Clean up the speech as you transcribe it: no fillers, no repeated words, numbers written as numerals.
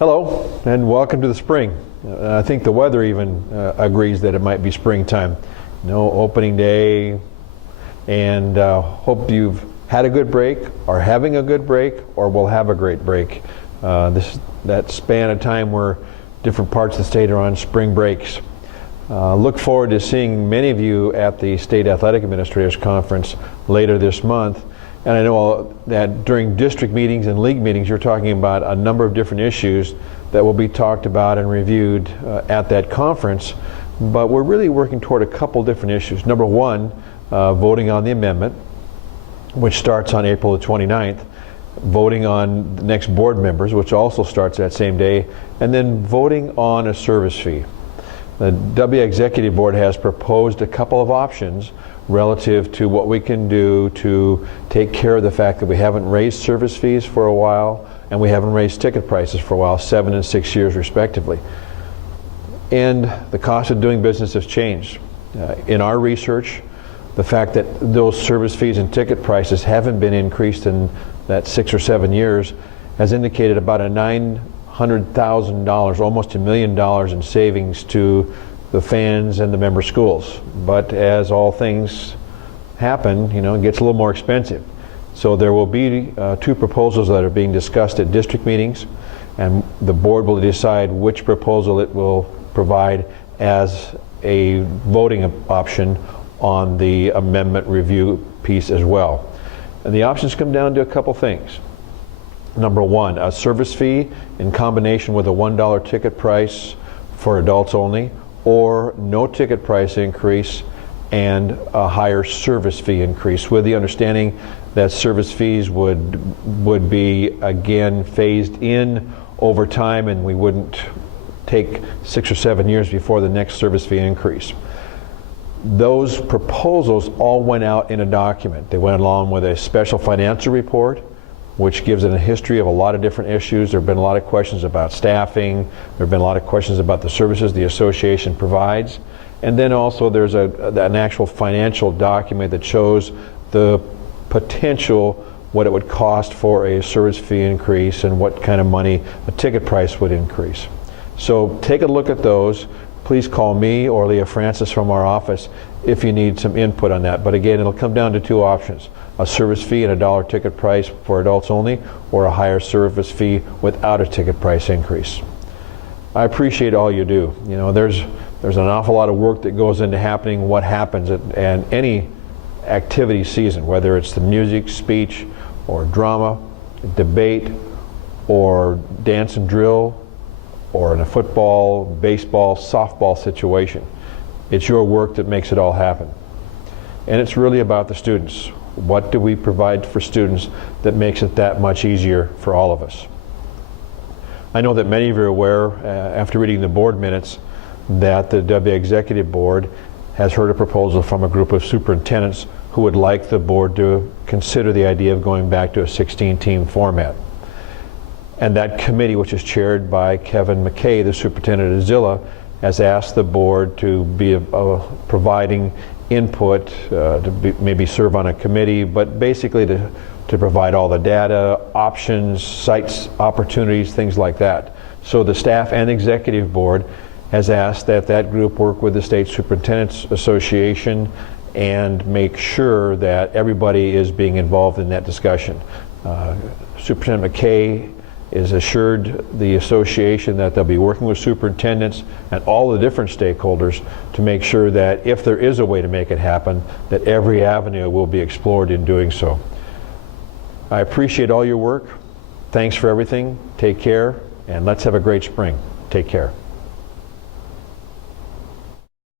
Hello, and welcome to the spring. I think the weather even agrees that it might be springtime. No opening day, and hope you've had a good break, are having a good break, or will have a great break. That span of time where different parts of the state are on spring breaks. Look forward to seeing many of you at the State Athletic Administrators Conference later this month. And I know that during district meetings and league meetings, you're talking about a number of different issues that will be talked about and reviewed at that conference. But we're really working toward a couple different issues. Number one, voting on the amendment, which starts on April the 29th, voting on the next board members, which also starts that same day, and then voting on a service fee. The WIAA Executive Board has proposed a couple of options relative to what we can do to take care of the fact that we haven't raised service fees for a while and we haven't raised ticket prices for a while, 7 and 6 years respectively. And the cost of doing business has changed. In our research, the fact that those service fees and ticket prices haven't been increased in that 6 or 7 years has indicated about a $900,000, almost $1 million in savings to the fans and the member schools. But as all things happen, it gets a little more expensive. So there will be two proposals that are being discussed at district meetings, and the board will decide which proposal it will provide as a voting option on the amendment review piece as well. And the options come down to a couple things. Number one, a service fee in combination with a $1 ticket price for adults only, or no ticket price increase and a higher service fee increase, with the understanding that service fees would be again phased in over time, and we wouldn't take 6 or 7 years before the next service fee increase. Those proposals all went out in a document. They went along with a special financial report, which gives it a history of a lot of different issues. There have been a lot of questions about staffing. There have been a lot of questions about the services the association provides. And then also there's an actual financial document that shows the potential, what it would cost for a service fee increase and what kind of money a ticket price would increase. So take a look at those. Please call me or Leah Francis from our office if you need some input on that. But again, it'll come down to two options: a service fee and a $1 ticket price for adults only, or a higher service fee without a ticket price increase. I appreciate all you do. There's an awful lot of work that goes into happening what happens at any activity season, whether it's the music, speech, or drama, debate, or dance and drill, or in a football, baseball, softball situation. It's your work that makes it all happen. And it's really about the students. What do we provide for students that makes it that much easier for all of us? I know that many of you are aware, after reading the board minutes, that the WIAA Executive Board has heard a proposal from a group of superintendents who would like the board to consider the idea of going back to a 16-team format. And that committee, which is chaired by Kevin McKay, the superintendent of Zillah, has asked the board to be providing input, maybe serve on a committee, but basically to provide all the data, options, sites, opportunities, things like that. So the staff and executive board has asked that that group work with the State Superintendents Association and make sure that everybody is being involved in that discussion. Superintendent McKay is assured the association that they'll be working with superintendents and all the different stakeholders to make sure that if there is a way to make it happen, that every avenue will be explored in doing so. I appreciate all your work. Thanks for everything. Take care, and let's have a great spring. Take care.